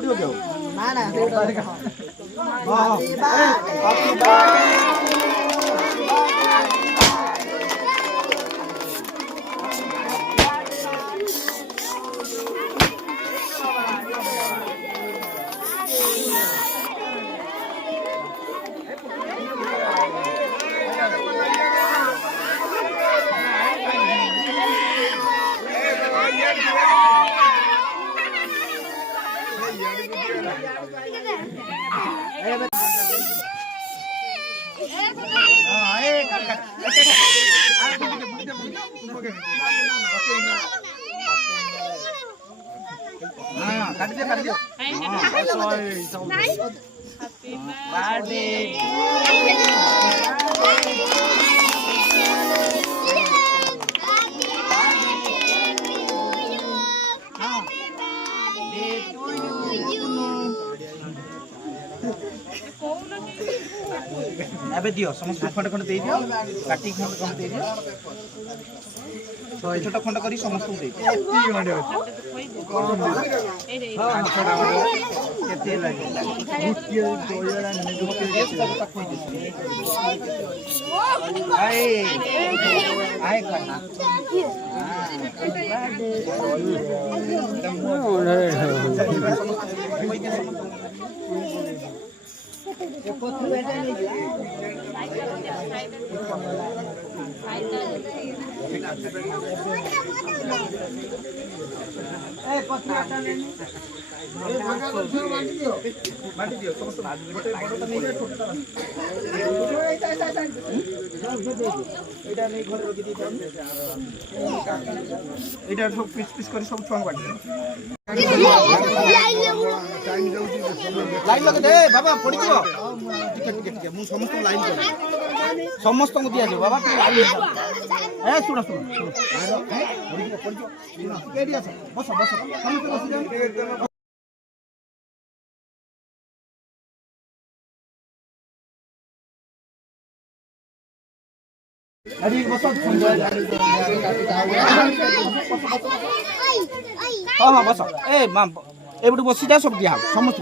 ପଡ଼ିବ କି ଆଉ ନା ନା কাটি দিও বার্থডে ଏବେ ଦିଅ ସମସ୍ତଙ୍କୁ ଖଣ୍ଡେ ଖଣ୍ଡେ ଦେଇଦିଅ କାଟିକି ଖଣ୍ଡେ ଖଣ୍ଡେ ଦେଇଦିଅ ଛୋଟ ଛୋଟ ଖଣ୍ଡ କରି ସମସ୍ତଙ୍କୁ ଦେଇଦିଅ କେତେ এইটা সব পিস পিস করে সব ছুঁয়া বাটি লাইন লগে দে বাবা পড়িଯିବ ଟିକେ ଟିକେ ଟିକେ ମୁଁ ସମସ୍ତଙ୍କୁ ଲାଇନ୍ କରିବି ସମସ୍ତଙ୍କୁ ଦିଆଯିବ ବାବା ଟିକେ ଲାଇନ୍ ଏ ଶୁଣ ଶୁଣ ପଡ଼ିଯିବ ପଡ଼ିଯିବ ଟିକେ ଏଠି ଆସ ବସ ବସ ସମସ୍ତେ ବସିଯାଅ अरे बस हाँ हाँ बस ए माँ एबटू बसी जा सब दिया समस्त